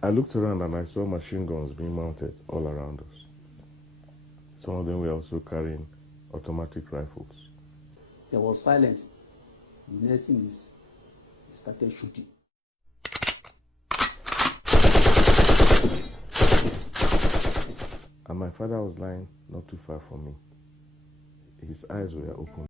I looked around and I saw machine guns being mounted all around us. Some of them were also carrying automatic rifles. There was silence. The next thing is they started shooting. And my father was lying not too far from me. His eyes were open.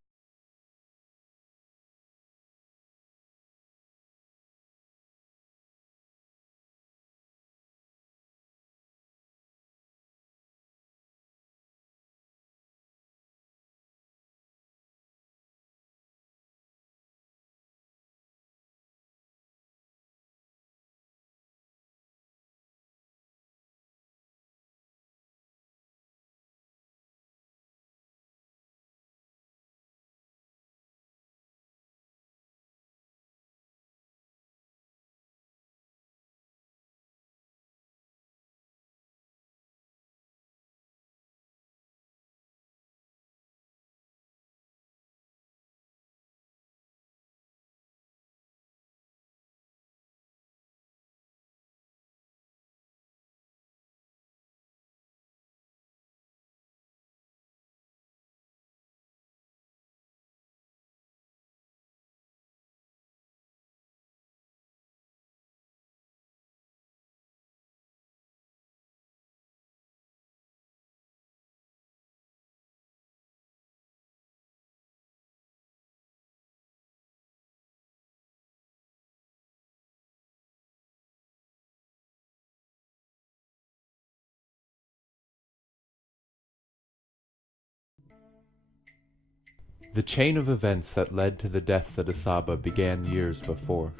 The chain of events that led to the deaths at Asaba began years before.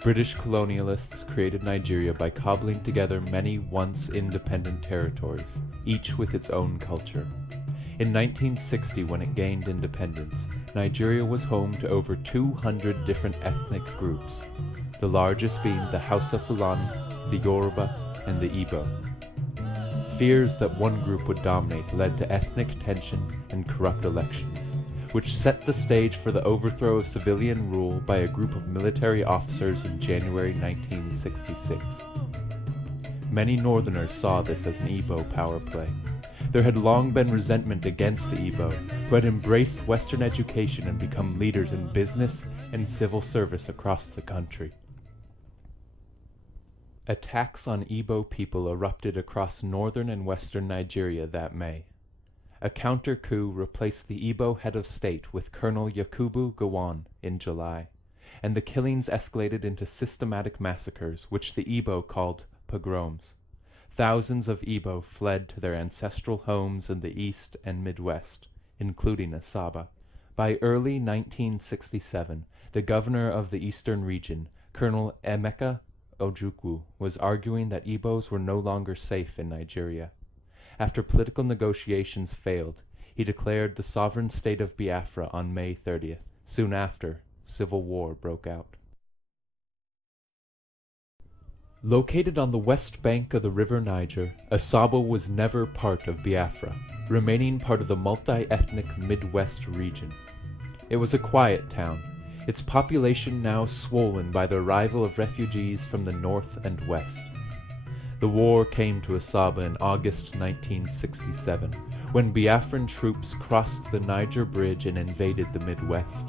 British colonialists created Nigeria by cobbling together many once independent territories, each with its own culture. In 1960, when it gained independence, Nigeria was home to over 200 different ethnic groups, the largest being the Hausa Fulani, the Yoruba, and the Igbo. Fears that one group would dominate led to ethnic tension and corrupt elections, which set the stage for the overthrow of civilian rule by a group of military officers in January 1966. Many Northerners saw this as an Igbo power play. There had long been resentment against the Igbo, who had embraced Western education and become leaders in business and civil service across the country. Attacks on Igbo people erupted across northern and western Nigeria that May. A counter-coup replaced the Igbo head of state with Colonel Yakubu Gowon in July, and the killings escalated into systematic massacres, which the Igbo called pogroms. Thousands of Igbo fled to their ancestral homes in the east and Midwest, including Asaba. By early 1967, the governor of the eastern region, Colonel Emeka Ojukwu, was arguing that Igbos were no longer safe in Nigeria. After political negotiations failed, he declared the sovereign state of Biafra on May 30th. Soon after, civil war broke out. Located on the west bank of the river Niger, Asaba was never part of Biafra, remaining part of the multi-ethnic Midwest region. It was a quiet town, its population now swollen by the arrival of refugees from the north and west. The war came to Asaba in August 1967, when Biafran troops crossed the Niger Bridge and invaded the Midwest.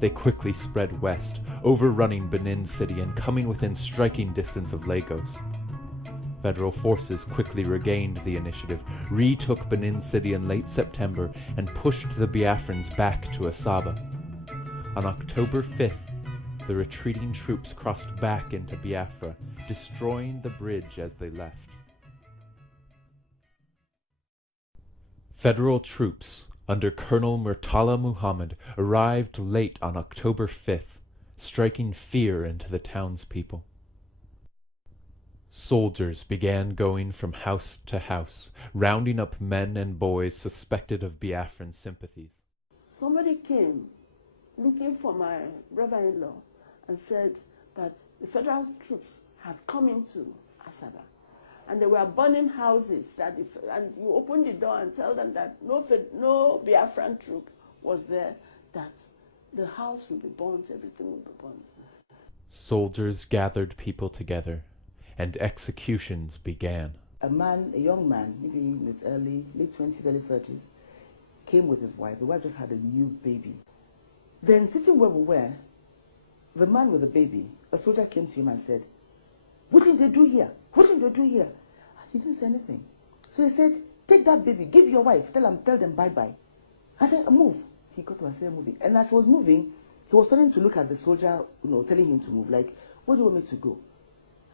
They quickly spread west, overrunning Benin City and coming within striking distance of Lagos. Federal forces quickly regained the initiative, retook Benin City in late September, and pushed the Biafrans back to Asaba. On October 5th, the retreating troops crossed back into Biafra, destroying the bridge as they left. Federal troops under Colonel Murtala Muhammad arrived late on October 5th, striking fear into the townspeople. Soldiers began going from house to house, rounding up men and boys suspected of Biafran sympathies. Somebody came looking for my brother-in-law and said that the federal troops had come into Asaba and they were burning houses. And you open the door and tell them that no Biafran troop was there, that the house will be burnt, everything will be burnt. Soldiers gathered people together, and executions began. A young man, maybe in his late 20s, early 30s, came with his wife. The wife just had a new baby. Then sitting where we were, the man with the baby, a soldier came to him and said, "What did they do here? What did they do here?" And he didn't say anything. So he said, "Take that baby, give your wife, tell them bye-bye." I said, "Move." He got to and started moving. And as he was moving, he was starting to look at the soldier, telling him to move, like, "Where do you want me to go?"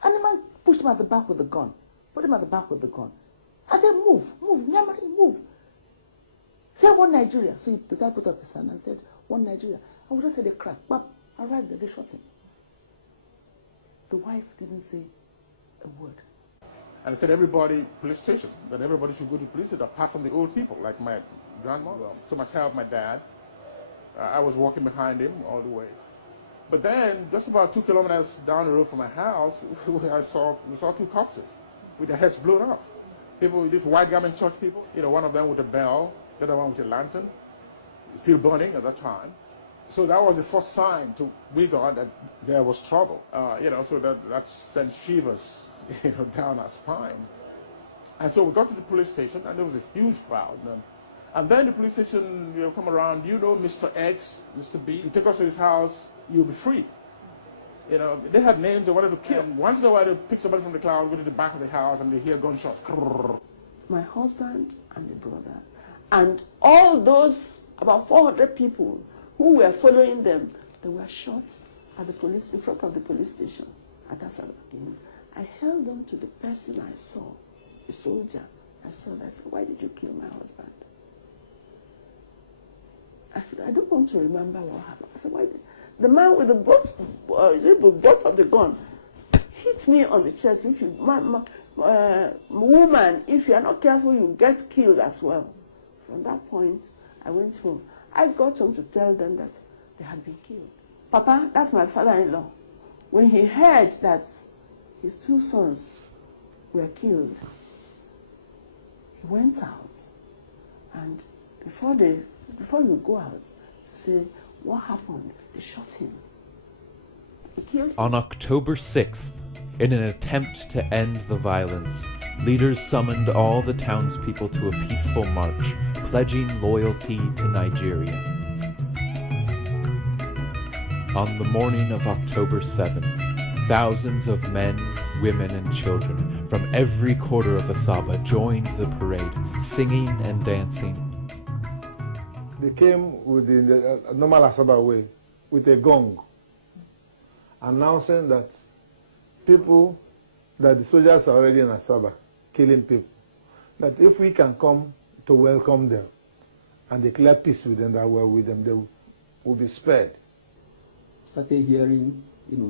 And the man pushed him at the back with the gun. Put him at the back with the gun. I said, "Move, Nyamari, move." Say, "One Nigeria." So the guy put up his hand and said, "One Nigeria." And we just heard a crack. Bap. And right there, they shot him. The wife didn't say a word. And I said, police station, that everybody should go to police station, apart from the old people, like my grandmother. So myself, my dad, I was walking behind him all the way. But then, just about 2 kilometers down the road from my house, we saw two corpses with their heads blown off. People, these white garment church people, one of them with a bell, the other one with a lantern, still burning at that time. So that was the first sign we got that there was trouble. So that sent shivers, down our spine. And so we got to the police station, and there was a huge crowd. And then the police station, come around, Mr. X, Mr. B. If you take us to his house, you'll be free. They had names they wanted to kill. Once in a while, they pick somebody from the crowd, go to the back of the house, and they hear gunshots. My husband and the brother, and all those about 400 people who were following them, they were shot at in front of the police station at Asaba. I held on to the person I saw, the soldier. I said, "Why did you kill my husband?" I don't want to remember what happened. I said, "Why did..." The man with the butt of the gun hit me on the chest. If you, woman, if you are not careful, you get killed as well. From that point, I went home. I got home to tell them that they had been killed. Papa, that's my father-in-law. When he heard that his 2 sons were killed, he went out. And before you go out to say, "What happened?" they shot him. They killed him. On October 6th, in an attempt to end the violence, leaders summoned all the townspeople to a peaceful march, pledging loyalty to Nigeria. On the morning of October 7th, thousands of men, women, and children from every quarter of Asaba joined the parade, singing and dancing. They came with the normal Asaba way, with a gong, announcing that the soldiers are already in Asaba, killing people, that if we can come to welcome them and declare peace with them, that we're with them, they will be spared. Started hearing,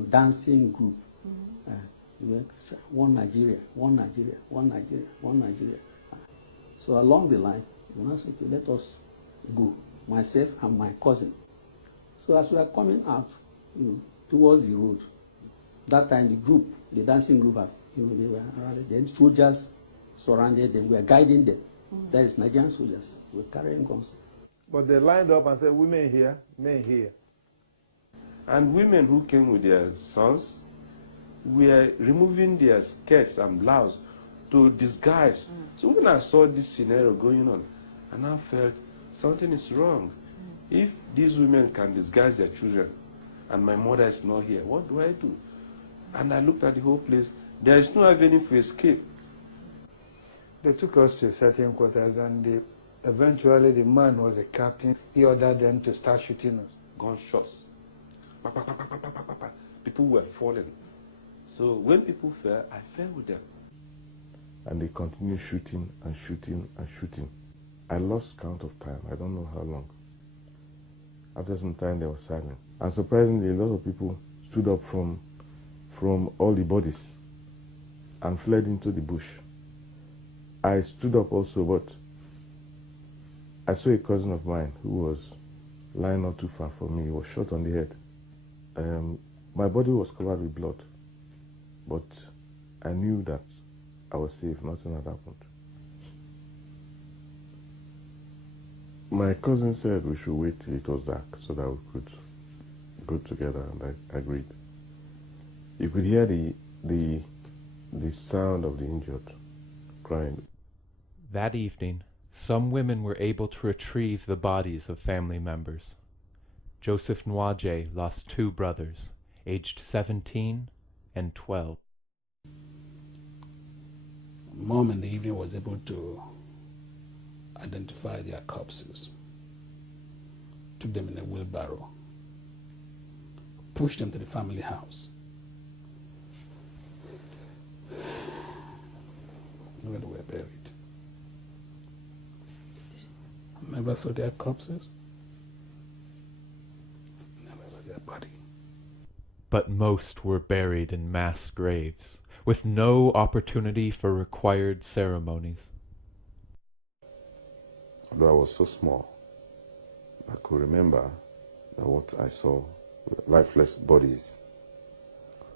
dancing group. One Nigeria, one Nigeria, one Nigeria, one Nigeria. So along the line, I said, "Okay, let us go," myself and my cousin. So as we are coming out, towards the road, that time the dancing group, they were around. Then soldiers surrounded them. We were guiding them. That is Nigerian soldiers. We were carrying guns. But they lined up and said, "Women here, men here." And women who came with their sons were removing their skirts and blouse to disguise. So when I saw this scenario going on, and I felt something is wrong. If these women can disguise their children, and my mother is not here, what do I do? And I looked at the whole place. There is no avenue for escape. They took us to certain quarters, and eventually the man was a captain. He ordered them to start shooting us. Gunshots. Pa, pa, pa, pa, pa, pa, pa, pa. People were falling. So when people fell, I fell with them. And they continued shooting and shooting and shooting. I lost count of time. I don't know how long. After some time, there was silence. And surprisingly, a lot of people stood up from all the bodies and fled into the bush. I stood up also, but I saw a cousin of mine who was lying not too far from me. He was shot on the head. My body was covered with blood, but I knew that I was safe. Nothing had happened. My cousin said we should wait till it was dark so that we could go together, and I agreed. You could hear the the sound of the injured crying. That evening, some women were able to retrieve the bodies of family members. Joseph Nwaje lost 2 brothers, aged 17 and 12. Mom in the evening was able to identify their corpses, took them in a wheelbarrow, pushed them to the family house, where they were buried. Never saw their corpses, never saw their body. But most were buried in mass graves, with no opportunity for required ceremonies. Although I was so small, I could remember that what I saw were lifeless bodies.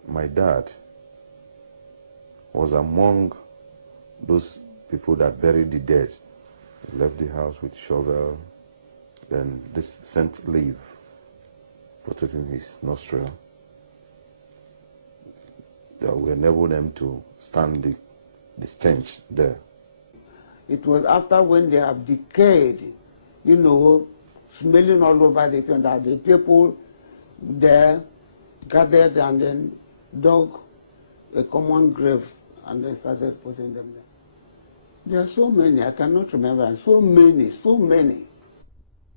My dad was among those people that buried the dead. He left the house with shovel, then this scent leaf, put it in his nostril. That will enable them to stand the stench there. It was after when they have decayed, you know, smelling all over the place, that the people there gathered and then dug a common grave and then started putting them there. There are so many, I cannot remember, and so many.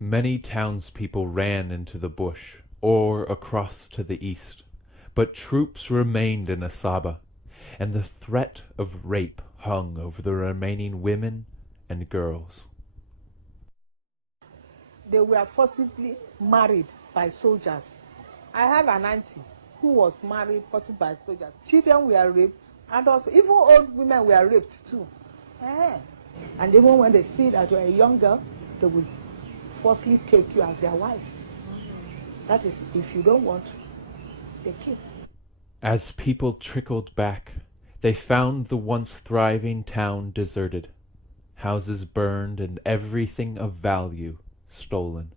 Many townspeople ran into the bush or across to the east, but troops remained in Asaba, and the threat of rape hung over the remaining women and girls. They were forcibly married by soldiers. I have an auntie who was married forcibly by soldiers. Children were raped, and also even old women were raped too. And even when they see that you're a young girl, they will forcibly take you as their wife. That is, if you don't want, they kill. As people trickled back, they found the once thriving town deserted, houses burned and everything of value stolen.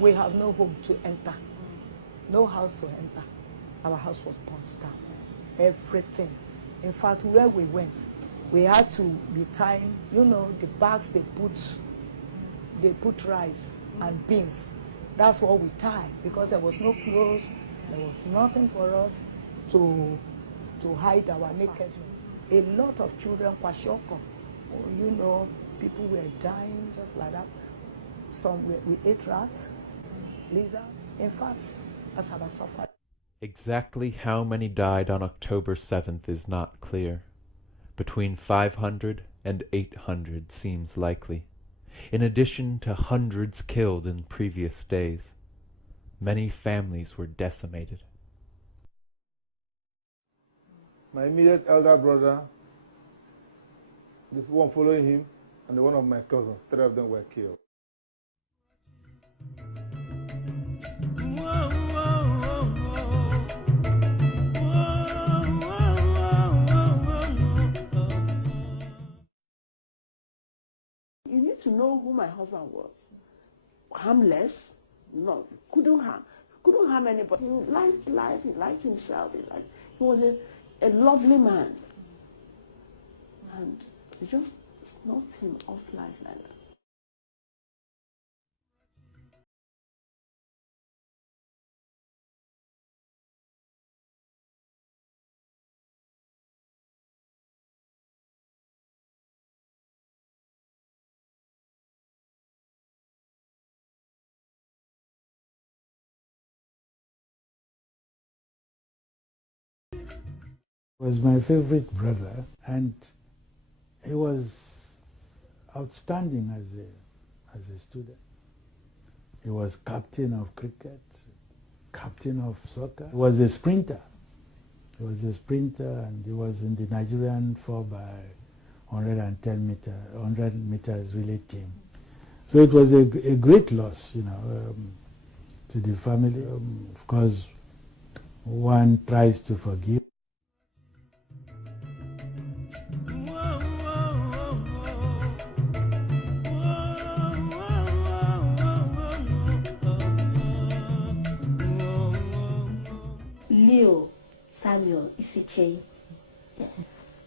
We have no home to enter, no house to enter. Our house was burnt down. Everything. In fact, where we went, we had to be tying, you know, the bags they put rice and beans. That's what we tied, because there was no clothes, there was nothing for us to hide our nakedness. A lot of children were shocked. You know, people were dying just like that. Some we ate rats, lizard. In fact, Asaba suffered. Exactly how many died on October 7th is not clear. Between 500 and 800 seems likely, in addition to hundreds killed in previous days. Many families were decimated. My immediate elder brother, the one following him, and one of my cousins, 3 of them were killed. You need to know who my husband was. Harmless, no, couldn't harm anybody. He liked life, he liked himself, he was a lovely man. And they just knocked him off life like that. Was my favorite brother, and he was outstanding as a student. He was captain of cricket, captain of soccer. He was a sprinter. And he was in the Nigerian 4 by 100 meters relay team. So it was a great loss, to the family. Of course, one tries to forgive. Leo Samuel Isichei,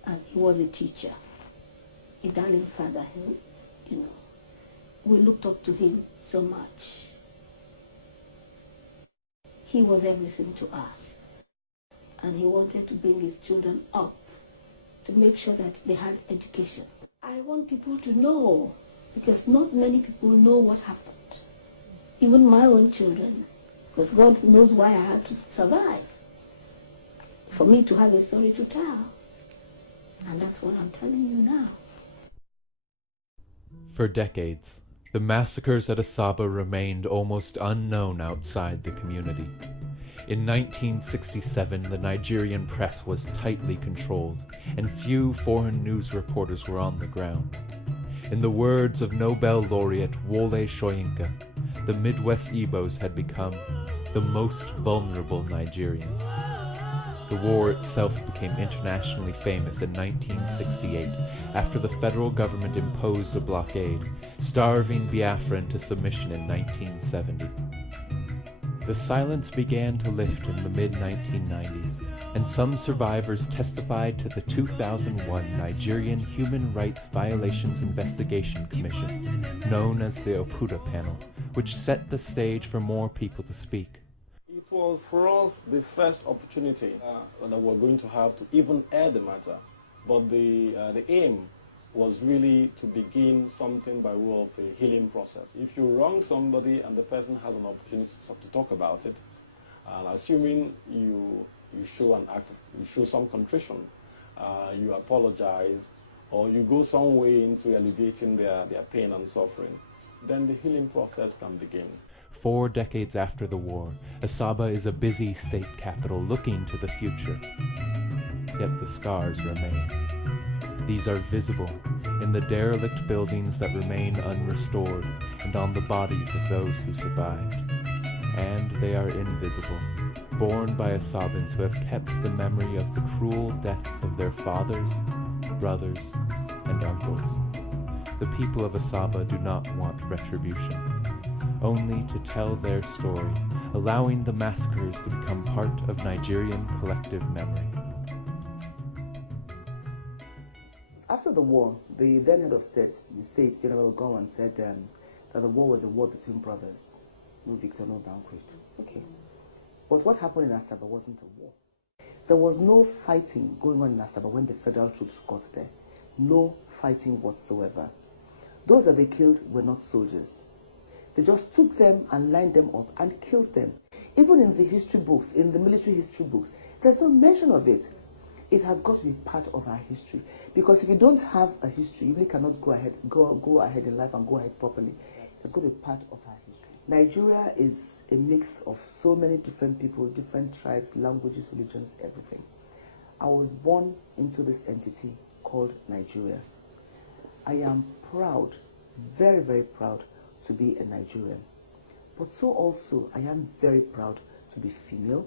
and he was a teacher, a darling father. We looked up to him so much. He was everything to us, and he wanted to bring his children up to make sure that they had education. I want people to know, because not many people know what happened, even my own children, because God knows why I had to survive, for me to have a story to tell. And that's what I'm telling you now. For decades, the massacres at Asaba remained almost unknown outside the community. In 1967, the Nigerian press was tightly controlled, and few foreign news reporters were on the ground. In the words of Nobel laureate Wole Soyinka, the Midwest Igbos had become the most vulnerable Nigerians. The war itself became internationally famous in 1968 after the federal government imposed a blockade, starving Biafra into submission in 1970. The silence began to lift in the mid-1990s, and some survivors testified to the 2001 Nigerian Human Rights Violations Investigation Commission, known as the Oputa Panel, which set the stage for more people to speak. It was for us the first opportunity that we're going to have to even air the matter, but the aim was really to begin something by way of a healing process. If you wrong somebody and the person has an opportunity to talk about it, and assuming you show some contrition, you apologize, or you go some way into alleviating their pain and suffering, then the healing process can begin. 4 decades after the war, Asaba is a busy state capital looking to the future. Yet the scars remain. These are visible in the derelict buildings that remain unrestored and on the bodies of those who survived. And they are invisible, borne by Asabans who have kept the memory of the cruel deaths of their fathers, brothers, and uncles. The people of Asaba do not want retribution, only to tell their story, allowing the massacres to become part of Nigerian collective memory. After the war, the then head of state, the state, General Gowan, said that the war was a war between brothers. No victor, no vanquished. Okay. But what happened in Asaba wasn't a war. There was no fighting going on in Asaba when the federal troops got there. No fighting whatsoever. Those that they killed were not soldiers. They just took them and lined them up and killed them. Even in the history books, in the military history books, there's no mention of it. It has got to be part of our history. Because if you don't have a history, you really cannot go ahead in life and go ahead properly. It's got to be part of our history. Nigeria is a mix of so many different people, different tribes, languages, religions, everything. I was born into this entity called Nigeria. I am proud, very, very proud to be a Nigerian. But so also, I am very proud to be female.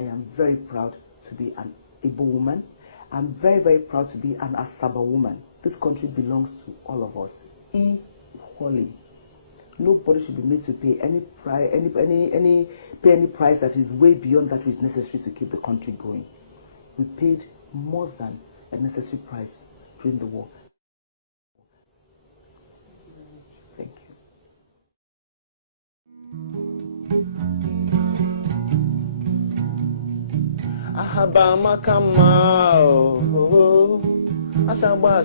I am very proud to be an Igbo woman. I'm very, very proud to be an Asaba woman. This country belongs to all of us equally. Nobody should be made to pay any price that is way beyond that which is necessary to keep the country going. We paid more than a necessary price during the war. Thank you. Ahaba makama o, asaba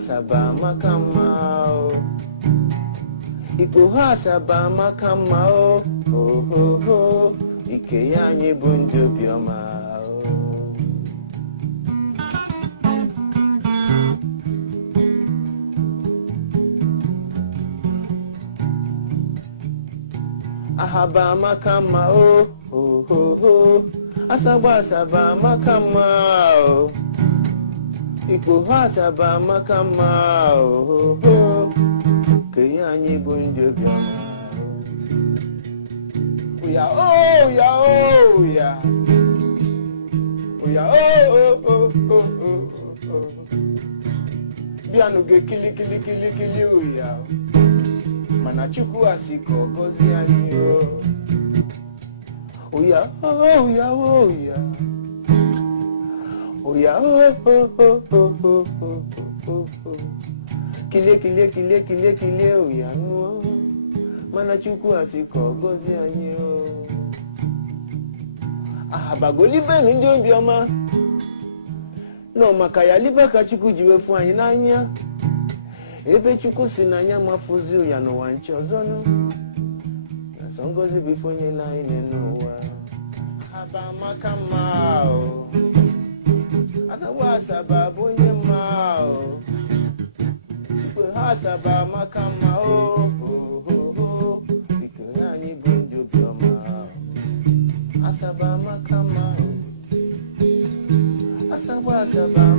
makama o, ikuha asaba makama o, ike ya anyị bụ ndị obiọma o. Ahaba makama oh oh oh oh. Asaba asaba makama oh. Ipob asaba makama oh oh oh. Keyanyi bunjo biama. Oya oh ya oh ya. Oya oh oh oh oh oh. Biano ge kili oya. Mana chuku asiko gozi ani oh. Oya oh ya oh ya. Oya oh oh oh oh oh oh oh. Kile oya no. Mana chuku asiko gozi ani oh. Bagoli beni ndio bioma. No makaya liba ka chuku jiwe fu anyi n'anya. Ebe chuku si n'anya mafuzi oya no wanchi ozono. Na songozi bifonye la ine nowa. Ahaba makama o. Asaba asaba bonye ma o. Ipob asaba makama o. Ikenyanyi bonjo bioma. Asaba makama o. Asaba asaba